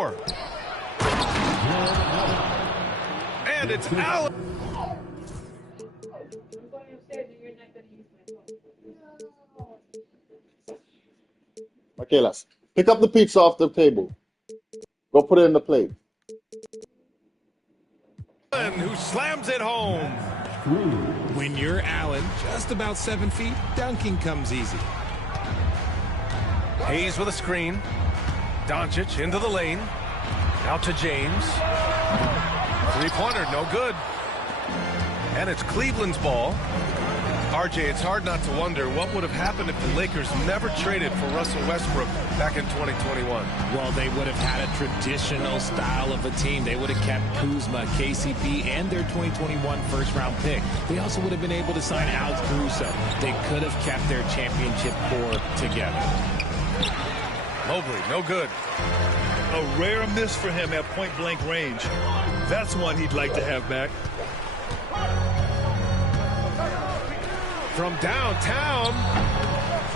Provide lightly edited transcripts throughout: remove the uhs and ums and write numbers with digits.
floor. And it's Allen. Michaela, pick up the pizza off the table. Go put it in the plate. Who slams it home. When you're Allen, just about 7 feet, dunking comes easy. Hayes with a screen. Doncic into the lane. Out to James. Three-pointer, no good. And it's Cleveland's ball. RJ, it's hard not to wonder what would have happened if the Lakers never traded for Russell Westbrook back in 2021. Well, they would have had a traditional style of a team. They would have kept Kuzma, KCP, and their 2021 first-round pick. They also would have been able to sign Alex Caruso. They could have kept their championship core together. Mobley, no good. A rare miss for him at point-blank range. That's one he'd like to have back. From downtown,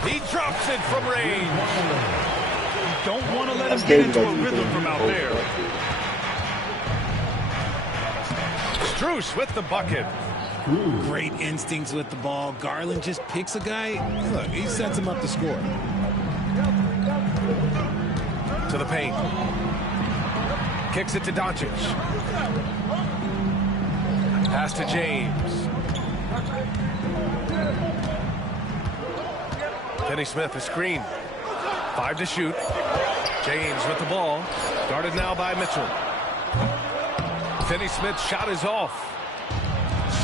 he drops it from range. You don't want to let him get into a rhythm from out there. Strus with the bucket. Great instincts with the ball. Garland just picks a guy. Look, he sets him up to score. To the paint. Kicks it to Doncic. Pass to James. Kenny Smith, a screen. 5 to shoot. James with the ball. Guarded now by Mitchell. Kenny Smith's shot is off.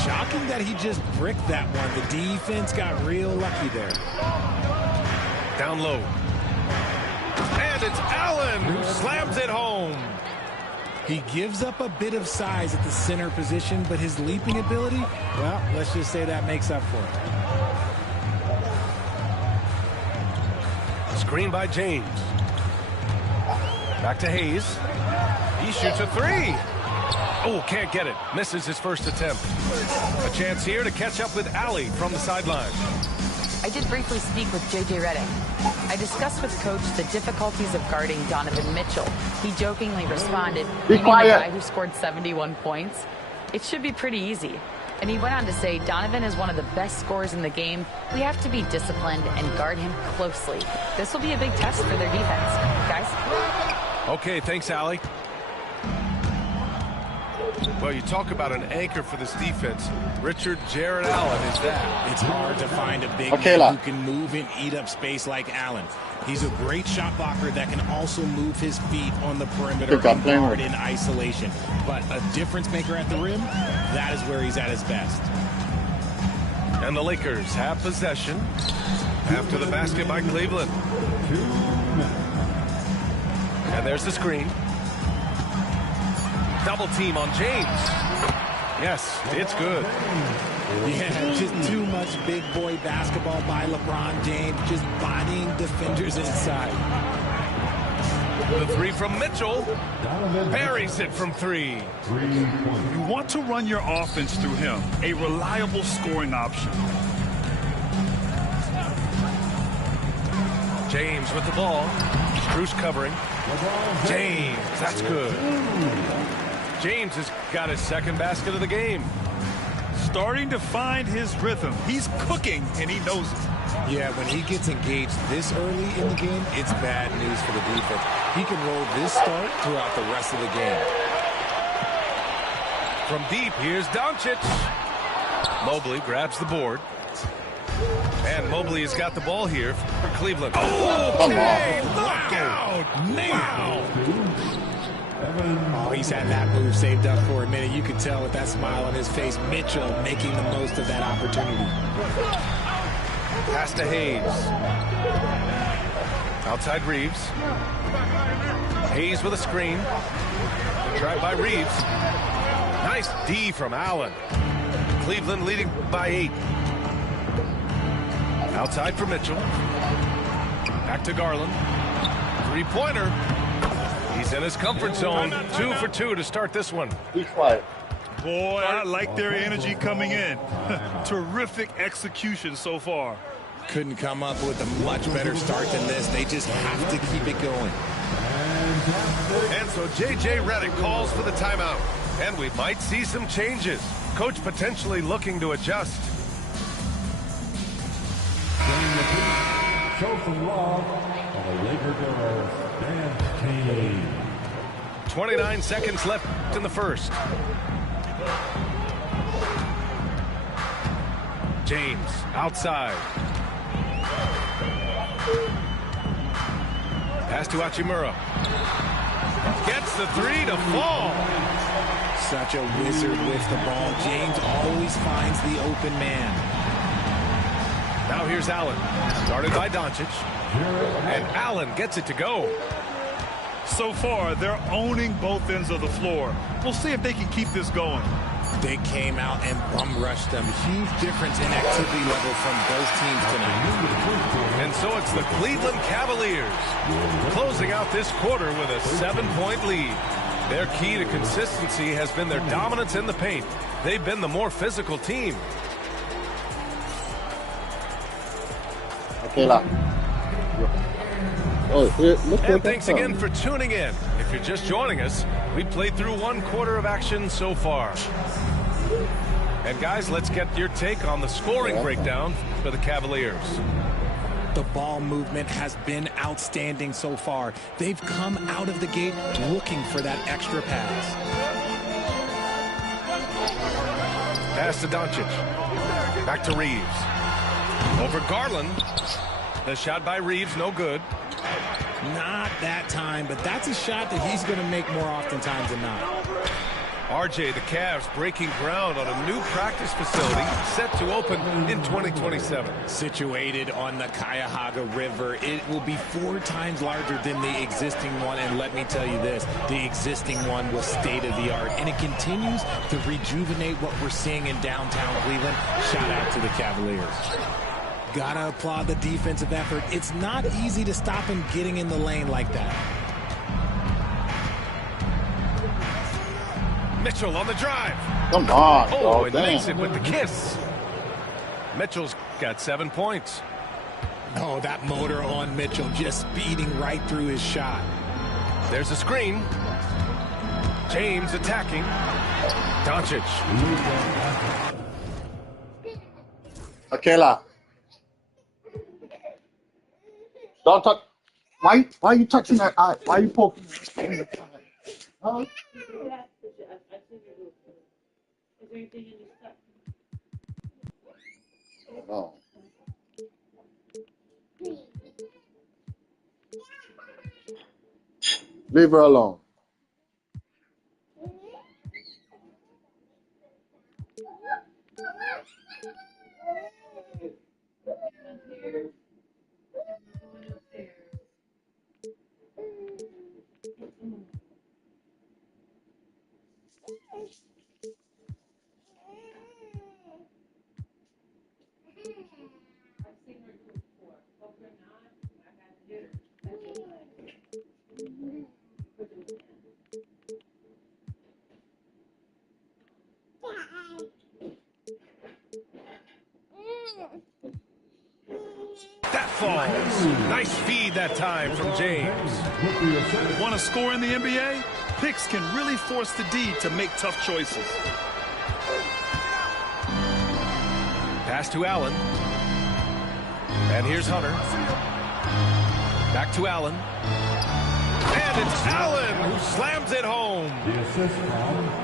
Shocking that he just bricked that one. The defense got real lucky there. Down low. And it's Allen who slams it home. He gives up a bit of size at the center position, but his leaping ability, well, let's just say that makes up for it. Screen by James. Back to Hayes. He shoots a three. Oh, can't get it. Misses his first attempt. A chance here to catch up with Allie from the sideline. I did briefly speak with J.J. Redick. I discussed with Coach the difficulties of guarding Donovan Mitchell. He jokingly responded, "You mean the guy who scored 71 points? It should be pretty easy." And he went on to say, "Donovan is one of the best scorers in the game. We have to be disciplined and guard him closely. This will be a big test for their defense." Guys? Okay, thanks, Allie. Well, you talk about an anchor for this defense. Richard Jared Allen is that. It's hard to find a big man who can move and eat up space like Allen. He's a great shot blocker that can also move his feet on the perimeter and guard in isolation. But a difference maker at the rim, that is where he's at his best. And the Lakers have possession after the basket by Cleveland. And there's the screen. Double team on James. Yes, it's good. Yeah, just too much big boy basketball by LeBron James, just bodying defenders inside. The three from Mitchell. Buries it from three. You want to run your offense through him, a reliable scoring option. James with the ball. Strus covering. James, that's good. James has got his second basket of the game. Starting to find his rhythm. He's cooking, and he knows it. Yeah, when he gets engaged this early in the game, it's bad news for the defense. He can roll this start throughout the rest of the game. From deep, here's Doncic. Mobley grabs the board. And Mobley has got the ball here for Cleveland. Oh, okay, look out! Wow! Oh, he's had that move saved up for a minute. You can tell with that smile on his face, Mitchell making the most of that opportunity. Pass to Hayes. Outside Reeves. Hayes with a screen. Trapped by Reeves. Nice D from Allen. Cleveland leading by 8. Outside for Mitchell. Back to Garland. Three-pointer. He's in his comfort zone. 2 for 2 to start this one. Be quiet. Boy, I like their energy coming in. Terrific execution so far. Couldn't come up with a much better start than this. They just have to keep it going. And so J.J. Redick calls for the timeout. And we might see some changes. Coach potentially looking to adjust. Show some love on the Laker girls, Nba2k25. 29 seconds left in the first. James outside. Pass to Hachimura. Gets the three to fall. Such a wizard with the ball. James always finds the open man. Now here's Allen. Started by Doncic. And Allen gets it to go. So far, they're owning both ends of the floor. We'll see if they can keep this going. They came out and bum rushed them. Huge difference in activity level from both teams tonight. And so it's the Cleveland Cavaliers closing out this quarter with a 7-point lead. Their key to consistency has been their dominance in the paint. They've been the more physical team. Okay, lah. Oh, here, look. And thanks again for tuning in. If you're just joining us, we played through one quarter of action so far. And guys, let's get your take on the scoring breakdown for the Cavaliers. The ball movement has been outstanding so far. They've come out of the gate looking for that extra pass. Pass to Doncic. Back to Reeves. Over Garland. The shot by Reeves, no good. Not that time, but that's a shot that he's going to make more oftentimes than not. RJ, the Cavs breaking ground on a new practice facility set to open in 2027. Situated on the Cuyahoga River, it will be 4 times larger than the existing one. And let me tell you this, the existing one was state-of-the-art. And it continues to rejuvenate what we're seeing in downtown Cleveland. Shout out to the Cavaliers. Gotta applaud the defensive effort. It's not easy to stop him getting in the lane like that. Mitchell on the drive. Come on. Oh, and makes it with the kiss. Mitchell's got 7 points. Oh, that motor on Mitchell just speeding right through his shot. There's a screen. James attacking. Doncic. Akela. Don't touch. Why are you touching that eye? Why are you poking? Huh? Oh. Leave her alone. That falls. Nice feed that time from James. Want to score in the NBA? Picks can really force the D to make tough choices. Pass to Allen. And here's Hunter. Back to Allen. And it's Allen who slams it home.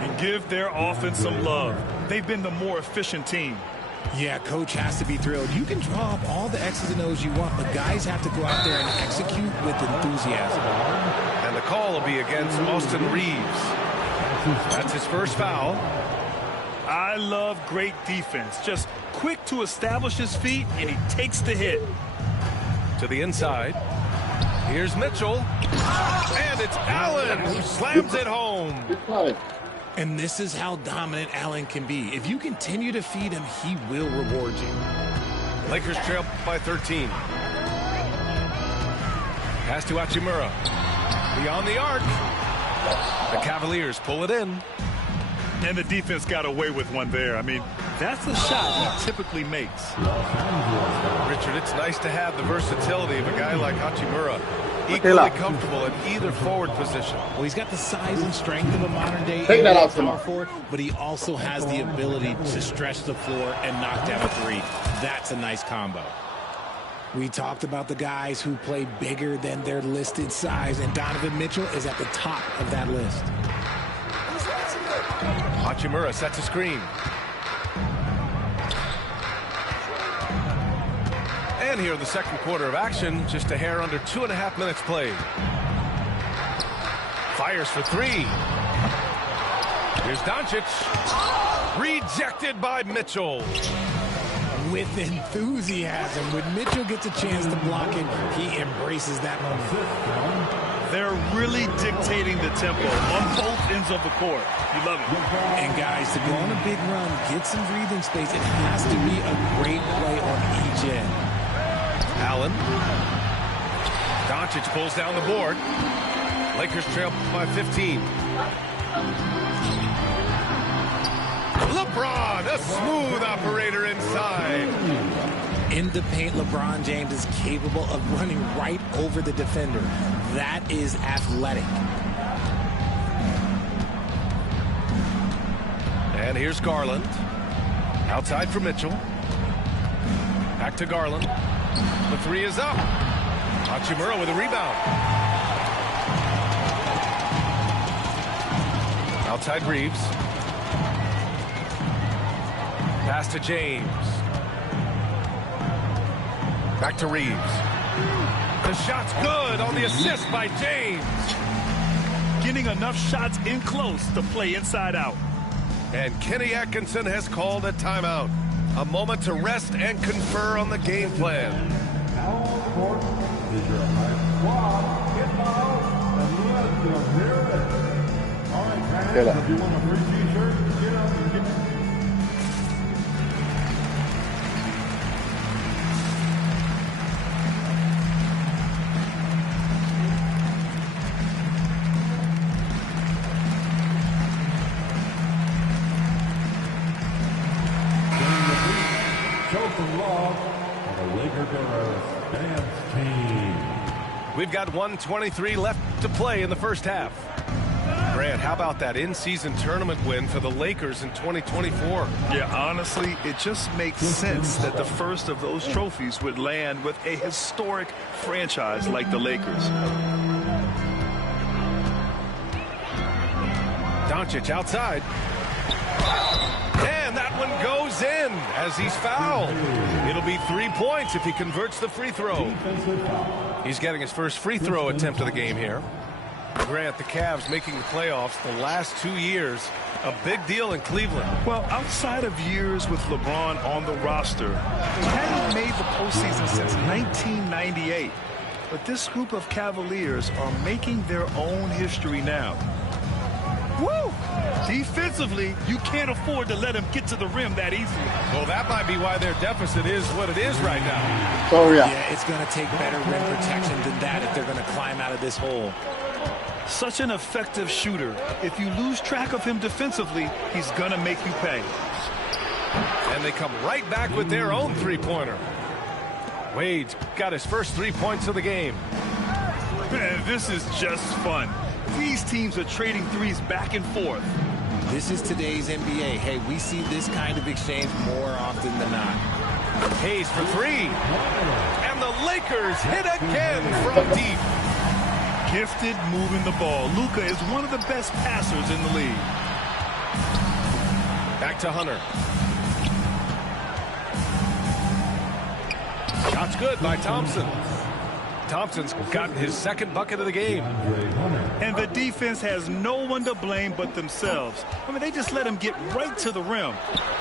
And give their offense some love. They've been the more efficient team. Yeah, coach has to be thrilled. You can draw up all the X's and O's you want, but guys have to go out there and execute with enthusiasm. And the call will be against Austin Reeves. That's his first foul. I love great defense. Just quick to establish his feet, and he takes the hit. To the inside. Here's Mitchell. And it's Allen who slams it home. And this is how dominant Allen can be. If you continue to feed him, he will reward you. Lakers trail by 13. Pass to Hachimura. Beyond the arc. The Cavaliers pull it in. And the defense got away with one there. I mean, that's the shot he typically makes. Richard, it's nice to have the versatility of a guy like Hachimura. Equally comfortable at either forward position. Well, he's got the size and strength of a modern-day power forward, but he also has the ability to stretch the floor and knock down a three. That's a nice combo. We talked about the guys who play bigger than their listed size, and Donovan Mitchell is at the top of that list. Hachimura sets a screen. And here in the second quarter of action, just a hair under 2.5 minutes played. Fires for three. Here's Doncic. Rejected by Mitchell. With enthusiasm. When Mitchell gets a chance to block it, he embraces that moment. They're really dictating the tempo on both ends of the court. You love it. And guys, to go on a big run, get some breathing space, it has to be a great play on each end. Allen. Doncic pulls down the board. Lakers trail by 15. LeBron, a smooth operator inside. In the paint, LeBron James is capable of running right over the defender. That is athletic. And here's Garland. Outside for Mitchell. Back to Garland. The three is up. Hachimura with a rebound. Outside Reeves. Pass to James. Back to Reeves. The shot's good on the assist by James. Getting enough shots in close to play inside out. And Kenny Atkinson has called a timeout. A moment to rest and confer on the game plan. We've got 1:23 left to play in the first half. Grant, how about that in-season tournament win for the Lakers in 2024? Yeah, honestly, it just makes sense that the first of those trophies would land with a historic franchise like the Lakers. Doncic outside. And that one goes in as he's fouled. It'll be 3 points if he converts the free throw. He's getting his first free throw attempt of the game here. Grant, the Cavs making the playoffs the last 2 years. A big deal in Cleveland. Well, outside of years with LeBron on the roster, they hadn't made the postseason since 1998. But this group of Cavaliers are making their own history now. Woo! Defensively, you can't afford to let them get to the rim that easily. Well, that might be why their deficit is what it is right now. Oh, yeah. Yeah, it's going to take better rim protection than that if they're going to climb out of this hole. Such an effective shooter. If you lose track of him defensively, he's going to make you pay. And they come right back with their own three-pointer. Wade's got his first 3 points of the game. Man, this is just fun. These teams are trading threes back and forth. This is today's NBA. Hey, we see this kind of exchange more often than not. Hayes for three. And the Lakers hit again from deep. Gifted moving the ball. Luka is one of the best passers in the league. Back to Hunter. Shot's good by Thompson. Thompson's gotten his second bucket of the game. And the defense has no one to blame but themselves. I mean, they just let him get right to the rim.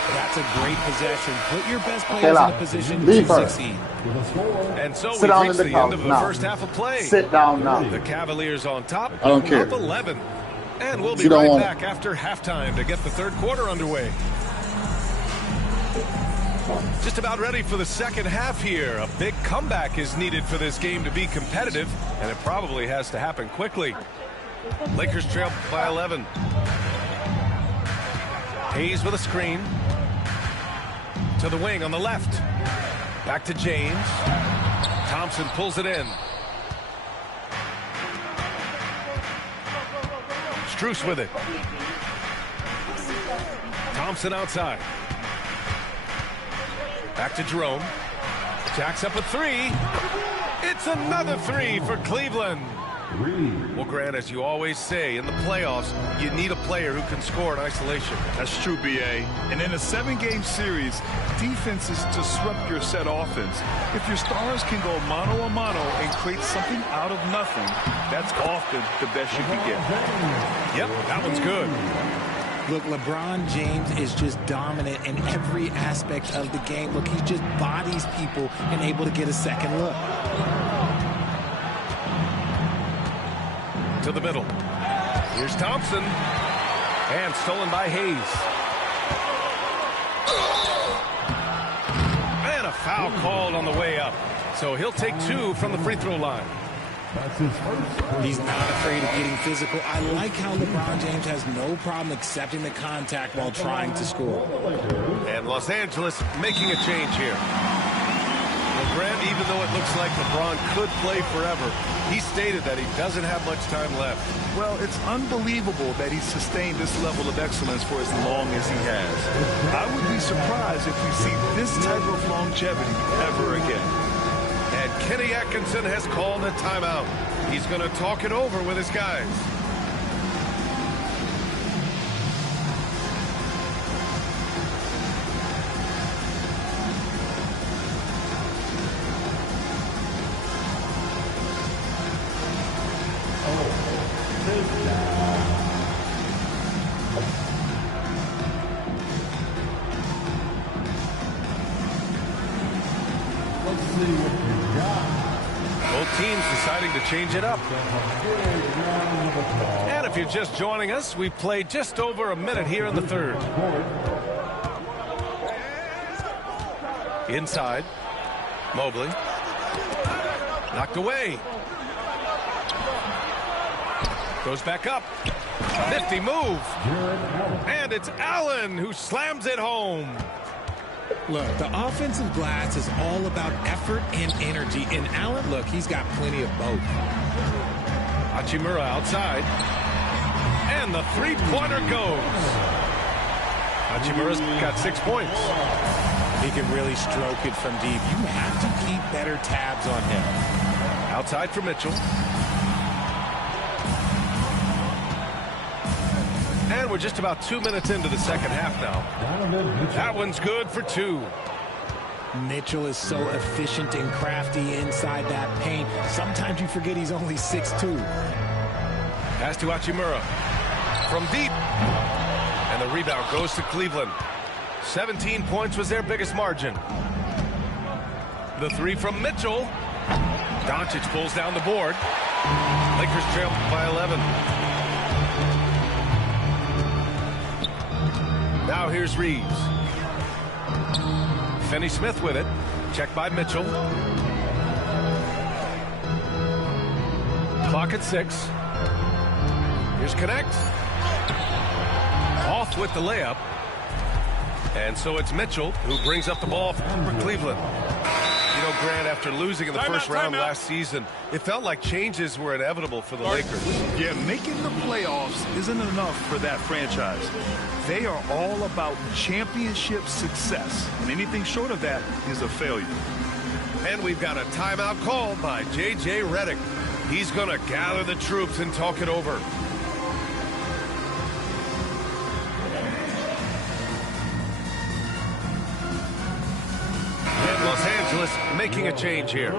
That's a great possession. Put your best players in a position to succeed. And so we reach the end of the first half of play. Sit down now. The Cavaliers on top. I don't care. Up 11. And we'll be right back after halftime to get the third quarter underway. Just about ready for the second half here. A big comeback is needed for this game to be competitive, and it probably has to happen quickly. Lakers trail by 11. Hayes with a screen. To the wing on the left. Back to James. Thompson pulls it in. Strus with it. Thompson outside. Back to Jerome. Jacks up a three. It's another three for Cleveland. Well, Grant, as you always say, in the playoffs, you need a player who can score in isolation. That's true, B.A. And in a 7-game series, defense is disrupt your set offense. If your stars can go mano-a-mano and create something out of nothing, that's often the best you can get. Yep, that one's good. Look, LeBron James is just dominant in every aspect of the game. Look, he just bodies people and able to get a second look. To the middle. Here's Thompson. And stolen by Hayes. And a foul called on the way up. So he'll take 2 from the free throw line. He's not afraid of getting physical. I like how LeBron James has no problem accepting the contact while trying to score. And Los Angeles making a change here. Well, Grant, even though it looks like LeBron could play forever, he stated that he doesn't have much time left. Well, it's unbelievable that he sustained this level of excellence for as long as he has. I would be surprised if we see this type of longevity ever again. And Kenny Atkinson has called a timeout. He's going to talk it over with his guys. Both teams deciding to change it up. And if you're just joining us, we played just over a minute here in the third. Inside. Mobley. Knocked away. Goes back up. Nifty move. And it's Allen who slams it home. Look, the offensive glass is all about effort and energy. And Allen, look, he's got plenty of both. Hachimura outside. And the three-pointer goes. Hachimura's got 6 points. He can really stroke it from deep. You have to keep better tabs on him. Outside for Mitchell. And we're just about 2 minutes into the second half now. That one's good for 2. Mitchell is so efficient and crafty inside that paint. Sometimes you forget he's only 6'2". Pass to Hachimura. From deep. And the rebound goes to Cleveland. 17 points was their biggest margin. The three from Mitchell. Doncic pulls down the board. Lakers trail by 11. Now here's Reeves. Finney-Smith with it. Checked by Mitchell. Clock at 6. Here's Connect. Off with the layup. And so it's Mitchell who brings up the ball for Cleveland. You know, Grant, after losing in the first round last season, it felt like changes were inevitable for the Lakers. Yeah, making the playoffs isn't enough for that franchise. They are all about championship success, and anything short of that is a failure. And we've got a timeout called by J.J. Redick. He's going to gather the troops and talk it over. And Los Angeles making a change here.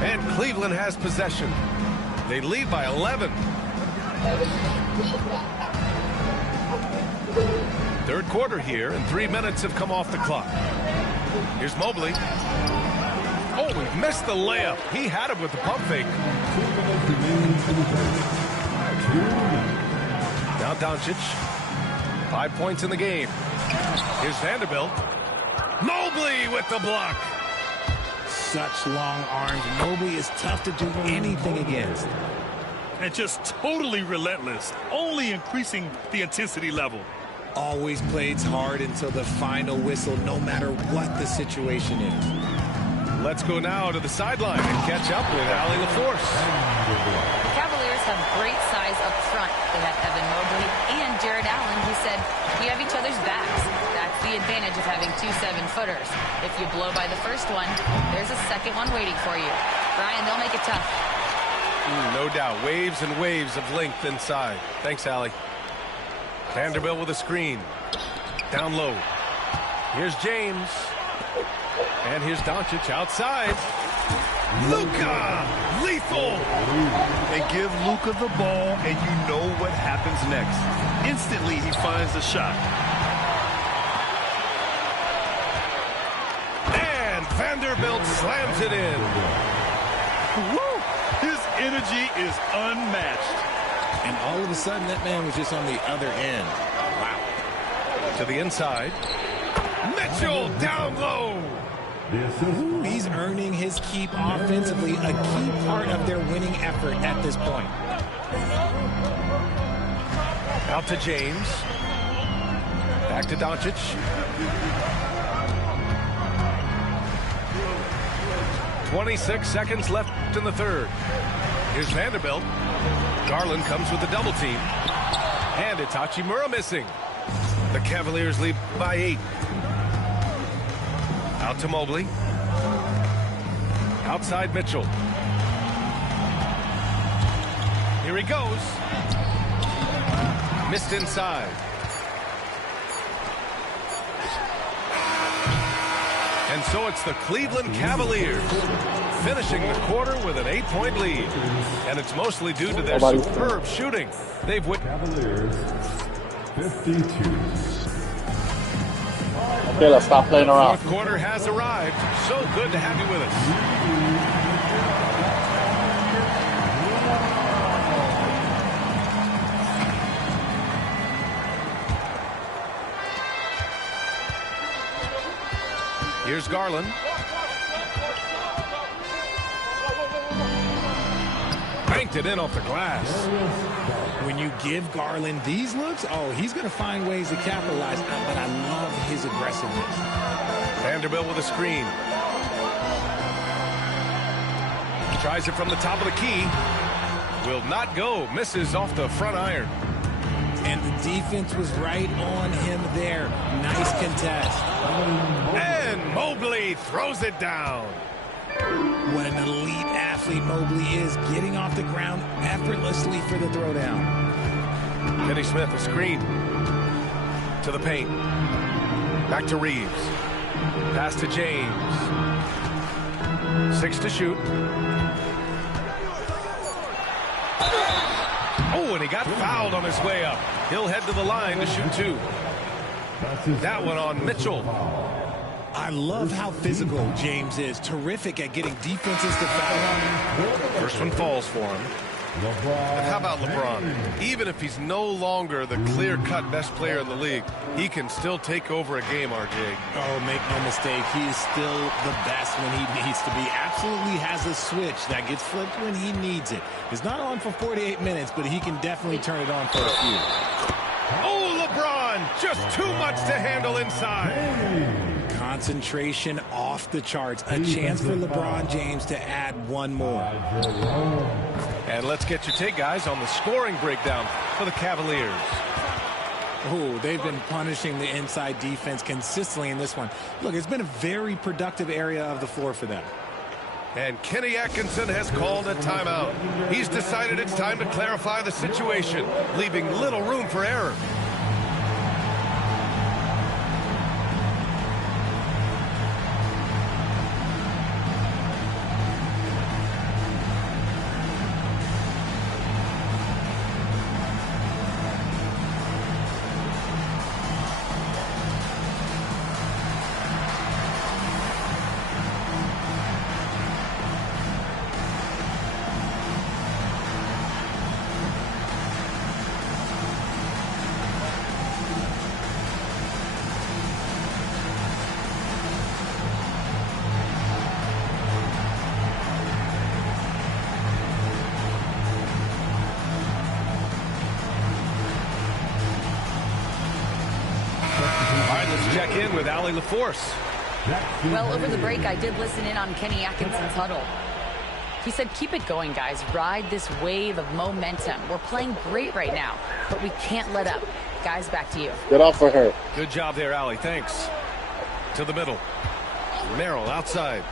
And Cleveland has possession. They lead by 11. Third quarter here, and 3 minutes have come off the clock. Here's Mobley. Oh, we missed the layup. He had it with the pump fake. Now Doncic. 5 points in the game. Here's Vanderbilt. Mobley with the block. Such long arms. Mobley is tough to do anything against. And just totally relentless, only increasing the intensity level. Always plays hard until the final whistle, no matter what the situation is. Let's go now to the sideline and catch up with Allie LaForce. The Cavaliers have great size up front. They have Evan Mobley and Jared Allen, who said, we have each other's backs. That's the advantage of having 2 7-footers. If you blow by the first one, there's a second one waiting for you. Brian, they'll make it tough. No doubt. Waves and waves of length inside. Thanks, Allie. Vanderbilt with a screen. Down low. Here's James. And here's Doncic outside. Luka! Lethal! They give Luka the ball, and you know what happens next. Instantly, he finds the shot. And Vanderbilt slams it in. Woo! His energy is unmatched. And all of a sudden, that man was just on the other end. Wow. To the inside. Mitchell down low. He's earning his keep offensively, a key part of their winning effort at this point. Out to James. Back to Doncic. .26 seconds left in the third. Here's Vanderbilt. Garland comes with the double team. And it's Hachimura missing. The Cavaliers lead by 8. Out to Mobley. Outside Mitchell. Here he goes. Missed inside. And so it's the Cleveland Cavaliers finishing the quarter with an 8-point lead. And it's mostly due to their superb shooting. They've Cavaliers 52. Okay, let's stop playing around. Fourth quarter has arrived. So good to have you with us. Here's Garland. Banked it in off the glass. When you give Garland these looks, oh, he's going to find ways to capitalize. But I love his aggressiveness. Vanderbilt with a screen. Tries it from the top of the key. Will not go. Misses off the front iron. And the defense was right on him there. Nice contest. And Mobley throws it down. What an elite athlete Mobley is, getting off the ground effortlessly for the throwdown. Kenny Smith, a screen. To the paint. Back to Reeves. Pass to James. 6 to shoot. Oh, and he got fouled on his way up. He'll head to the line to shoot 2. That one on Mitchell. I love how physical James is. Terrific at getting defenses to foul on him. First one falls for him. And how about LeBron? Even if he's no longer the clear-cut best player in the league, he can still take over a game, RJ. Oh, make no mistake. He is still the best when he needs to be. Absolutely has a switch that gets flipped when he needs it. It's not on for 48 minutes, but he can definitely turn it on for a few. Oh, LeBron! Just too much to handle inside. Concentration off the charts. A chance for LeBron James to add one more. And let's get your take, guys, on the scoring breakdown for the Cavaliers. Oh, they've been punishing the inside defense consistently in this one. Look, it's been a very productive area of the floor for them. And Kenny Atkinson has called a timeout. He's decided it's time to clarify the situation, leaving little room for error. Check in with Allie LaForce. Well, over the break, I did listen in on Kenny Atkinson's huddle. He said, keep it going, guys. Ride this wave of momentum. We're playing great right now, but we can't let up. Guys, back to you. Get off of her. Good job there, Allie. Thanks. To the middle. Merrill outside.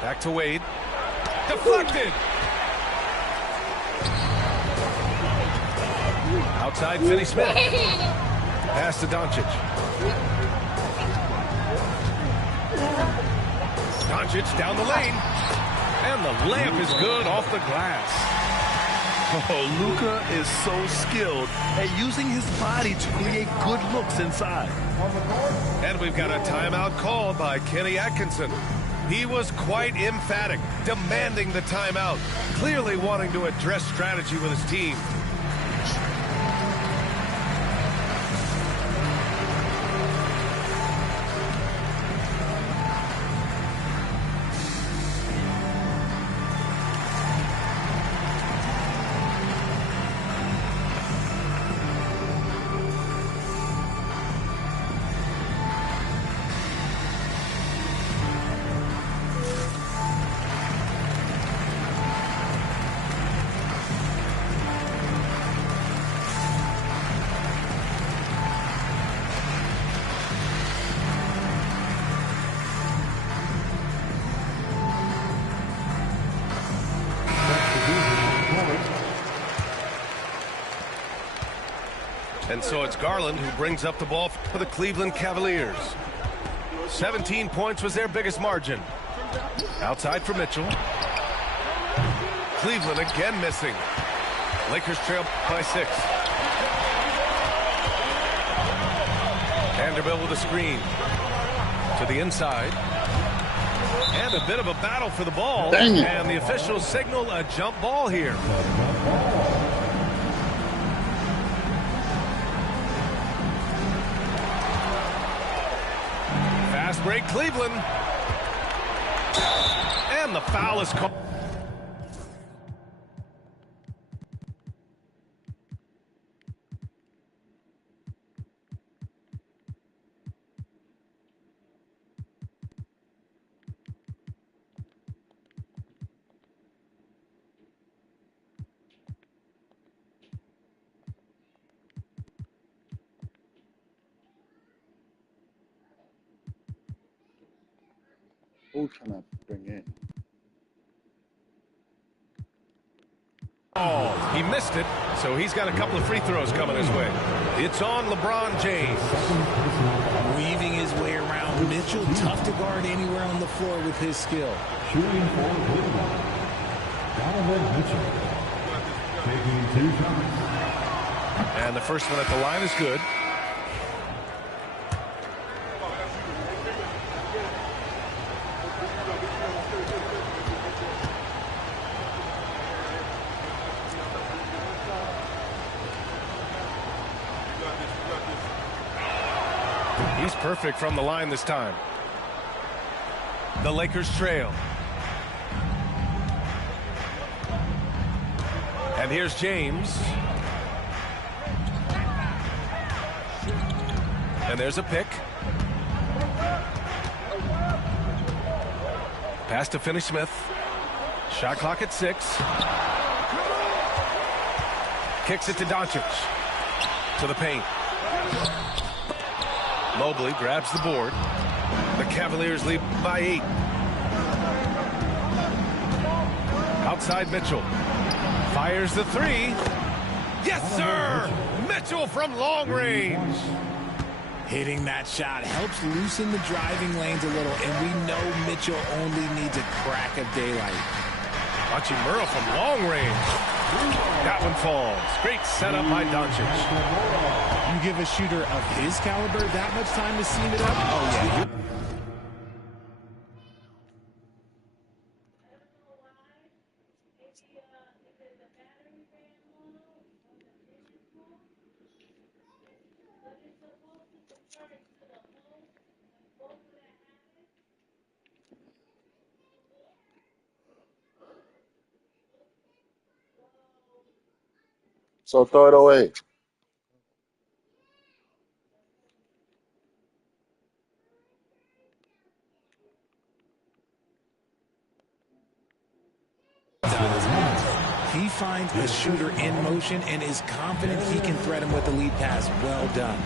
Back to Wade. Deflected. Outside, Finney Smith. Pass to Doncic. Doncic down the lane. And the layup is good off the glass. Oh, Luka is so skilled at using his body to create good looks inside. And we've got a timeout called by Kenny Atkinson. He was quite emphatic, demanding the timeout, clearly wanting to address strategy with his team. And so it's Garland who brings up the ball for the Cleveland Cavaliers. 17 points was their biggest margin. Outside for Mitchell. Cleveland again missing. Lakers trail by 6. Vanderbilt with a screen. To the inside. And a bit of a battle for the ball. And the officials signal a jump ball here. Fast break, Cleveland. And the foul is called. Who can I bring in? Oh, he missed it, so he's got a couple of free throws coming his way. It's on LeBron James. Weaving his way around. Mitchell, tough to guard anywhere on the floor with his skill. Shooting for Cleveland, Donovan Mitchell. Taking 2 shots. And the first one at the line is good. He's perfect from the line this time. The Lakers trail. And here's James. And there's a pick. Pass to Finney Smith. Shot clock at 6. Kicks it to Doncic. To the paint. Mobley grabs the board. The Cavaliers lead by 8. Outside Mitchell. Fires the 3. Yes, sir! Mitchell from long range. Hitting that shot helps loosen the driving lanes a little, and we know Mitchell only needs a crack of daylight. Hachimura from long range. That one falls. Great setup by Doncic. You give a shooter of his caliber that much time to seam it up? Oh, yeah. So throw it away. He finds a shooter in motion and is confident he can threat him with the lead pass. Well done.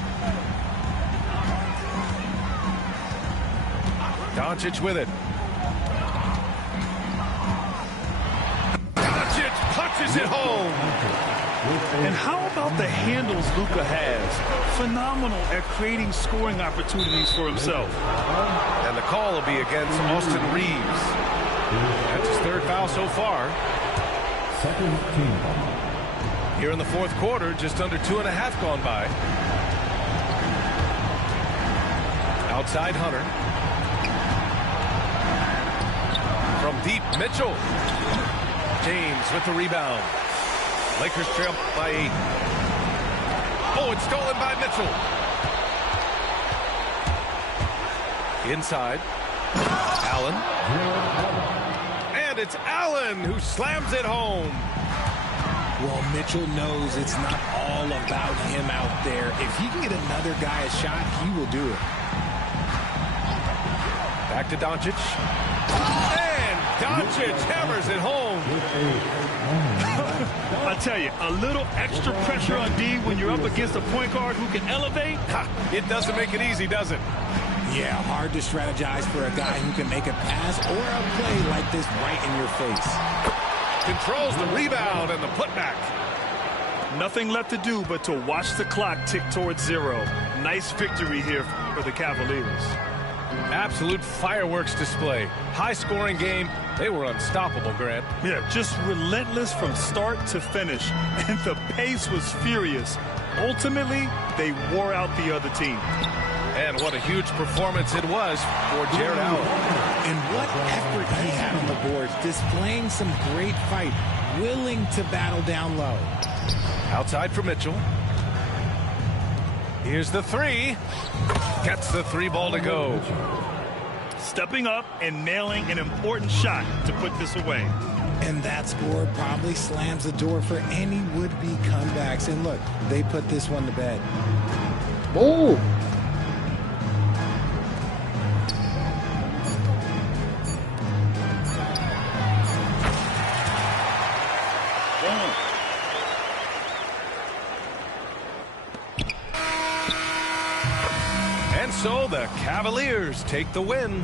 Doncic with it. Doncic punches it home. And how about the handles Luka has? Phenomenal at creating scoring opportunities for himself. And the call will be against Austin Reeves. That's his third foul so far. Second team. Here in the fourth quarter, just under 2.5 gone by. Outside Hunter. From deep, Mitchell. James with the rebound. Lakers trail by 8. Oh, it's stolen by Mitchell. Inside. Allen. And it's Allen who slams it home. Well, Mitchell knows it's not all about him out there. If he can get another guy a shot, he will do it. Back to Doncic. And Doncic hammers it home. I tell you, a little extra pressure on D when you're up against a point guard who can elevate. It doesn't make it easy, does it? Yeah, hard to strategize for a guy who can make a pass or a play like this right in your face. Controls the rebound and the putback. Nothing left to do but to watch the clock tick towards 0. Nice victory here for the Cavaliers. Absolute fireworks display. High-scoring game. They were unstoppable, Grant. Yeah, just relentless from start to finish. And the pace was furious. Ultimately, they wore out the other team. And what a huge performance it was for Jared Allen. And what effort he had on the boards, displaying some great fight, willing to battle down low. Outside for Mitchell. Here's the three. Gets the 3 ball to go. Stepping up and nailing an important shot to put this away. And that score probably slams the door for any would-be comebacks. And look, they put this one to bed. Oh! And so the Cavaliers take the win.